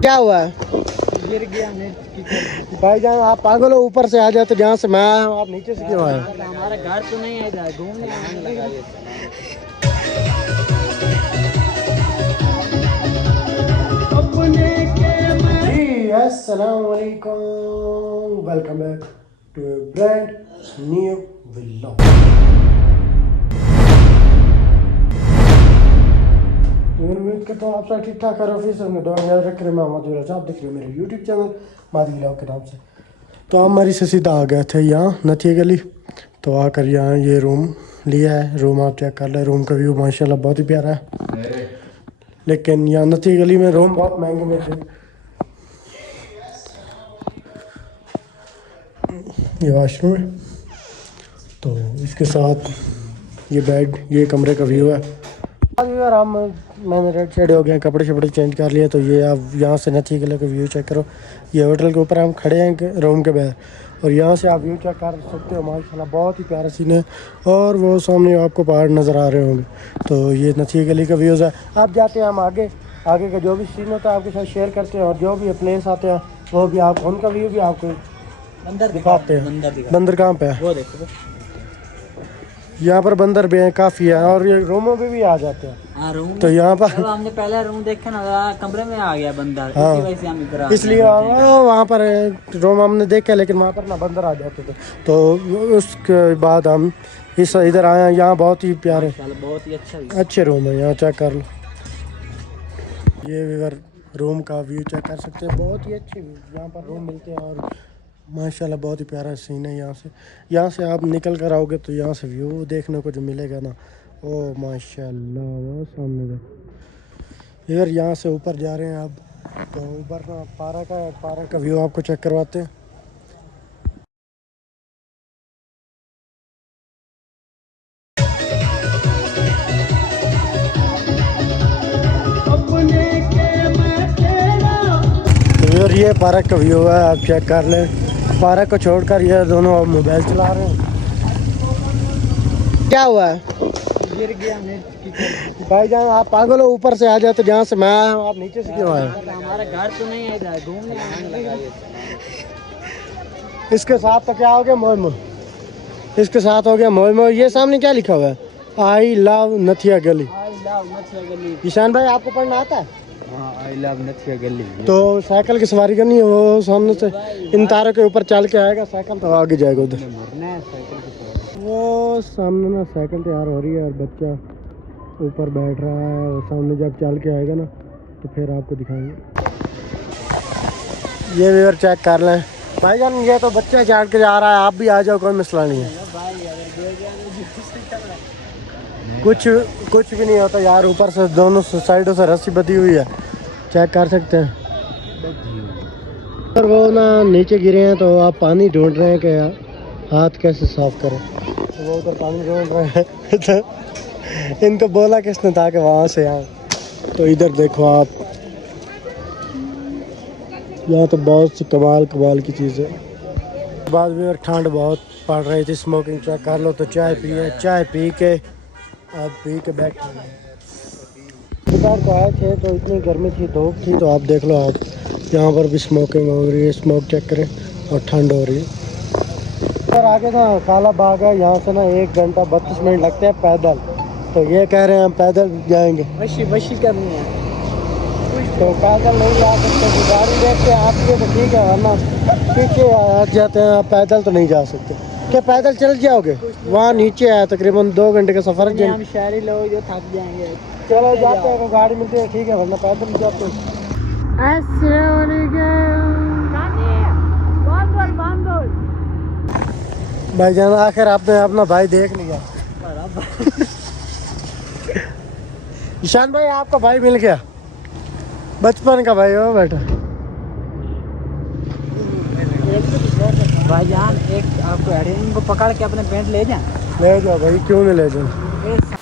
क्या हुआ है? गिर गया मिर्च। भाईजान आप पागल हो, ऊपर से आ जाते जहाँ से मैं आया हूँ, आप नीचे से क्यों आए? हमारे घर तो नहीं है, घूमने आए। जी अस्सलाम वालेकुम, welcome back to a brand new vlog. उम्मीद करता हूँ आप सब ठीक ठाक करो। फिर से दुआ याद रख रहे, मैं मोहम्मद आप देख रहे हो मेरे यूट्यूब चैनल मादी व्लॉग के नाम से। तो हमारी से सीधा आ गए थे यहाँ नथिया गली, तो आकर यहाँ ये रूम लिया है। रूम आप चेक कर ले, रूम का व्यू माशाल्लाह बहुत ही प्यारा है। लेकिन यहाँ नथिया गली में रूम बहुत महंगे में थे। ये वॉशरूम है, तो इसके साथ ये बेड, ये कमरे का व्यू है। यार हम मैंने रेड शेड हो गए, कपड़े शपड़े चेंज कर लिए। तो ये आप यहाँ से नथी गले का व्यू चेक करो। ये होटल के ऊपर हम खड़े हैं रूम के बाहर, और यहाँ से आप व्यू चेक कर सकते हो। माशाल्लाह बहुत ही प्यारा सीन है, और वो सामने आपको पहाड़ नज़र आ रहे होंगे। तो ये नथी गली का व्यूज़ है। आप जाते हैं, हम आगे का जो भी सीन होता है आपके साथ शेयर करते हैं, और जो भी प्लेस आते हैं वो भी आप उनका व्यू भी आपको बंदर दिखाते हैं। बंदर कहाँ पे है? वो देखो, यहाँ पर बंदर भी हैं काफ़ी है, और ये रूमों पे भी आ जाते हैं। हाँ रूम। तो यहाँ पर हमने पहले रूम देखा ना, कमरे में आ गया बंदर। हाँ, इसी वजह से हम इधर इसलिए वहाँ पर रूम हमने देखा, लेकिन वहाँ पर ना बंदर आ जाते थे। तो उसके बाद हम इस इधर आए हैं। यहाँ बहुत ही प्यारे बहुत ही अच्छे रूम है। यहाँ चेक कर लो, ये इधर रूम का व्यू चेक कर सकते हैं। बहुत ही अच्छे यहाँ पर रूम मिलते हैं, और माशाल्लाह बहुत ही प्यारा सीन है। यहाँ से आप निकल कर आओगे तो यहाँ से व्यू देखने को जो मिलेगा ना, ओ माशाल्लाह वो सामने देखो। इधर यहाँ से ऊपर जा रहे हैं अब, तो ऊपर ना पारा का व्यू आपको चेक करवाते हैं। तो ये पार्क का व्यू है, आप चेक कर लें। पार्क को छोड़कर ये दोनों अब मोबाइल चला रहे हैं। क्या हुआ है? गिर गया मिर्च। भाईजान आप पागल हो, ऊपर से आ जाते जहाँ से मैं आया हूँ, आप नीचे से क्यों आए? हमारे घर तो नहीं है, घूमने आए। इसके साथ तो क्या हो गया, मोमो। इसके साथ हो गया मोमो। ये सामने क्या लिखा हुआ है? आई लव नथिया गली। ईशान भाई आपको पढ़ना आता है? आई लव नथिया गली। तो साइकिल की सवारी करनी है, वो सामने से इन तारों के ऊपर चल के आएगा साइकिल, तो आगे जाएगा उधर। वो सामने ना साइकिल तैयार हो रही है, और बच्चा ऊपर बैठ रहा है। और सामने जब चल के आएगा ना, तो फिर आपको दिखाएंगे। ये व्यूअर चेक कर लें भाईजान, ये तो बच्चा चढ़ के जा रहा है। आप भी आ जाओ, कोई मसला नहीं है। कुछ भी नहीं होता यार। ऊपर से दोनों साइडों से रस्सी बंधी हुई है, चेक कर सकते हैं। और वो ना नीचे गिरे हैं, तो आप पानी ढूंढ रहे हैं कि हाथ कैसे साफ करें। तो वो उधर पानी ढूंढ रहे हैं। तो इनको बोला किसने था कि वहाँ से आए। तो इधर देखो आप, यहाँ तो बहुत सी कमाल की चीज़ है। बाद में ठंड बहुत पड़ रही थी, स्मोकिंग चेक कर लो। तो चाय पी के आप बैठे दोपहर को आए थे, तो इतनी गर्मी थी, धूप थी। तो आप देख लो, आप यहाँ पर भी स्मोकिंग हो रही है। स्मोक चेक करें, और ठंड हो रही है। और आगे ना काला बाग है, यहाँ से ना 1 घंटा 32 मिनट लगते हैं पैदल। तो ये कह रहे हैं हम पैदल जाएंगे, वशी करनी है। तो पैदल नहीं जा सकते। तो गाड़ी देखते हैं आपके, तो ठीक है, वरना पीछे आ जाते हैं। आप पैदल तो नहीं जा सकते। क्या पैदल चल जाओगे? वहाँ नीचे है तकरीबन 2 घंटे का सफ़र है। हम शहरी लोग जो थक जाएंगे, चलो जाते हैं, तो गाड़ी मिलती है ठीक है, वरना पैदल जाते हैं। भाईजान आखिर आपने अपना भाई देख लिया। ईशान भाई आपका भाई मिल गया, बचपन का भाई हो बेटा। भाईजान एक आपको को पकड़ के अपने पेंट ले जाए। ले जाओ भाई, क्यों नहीं ले जाओ।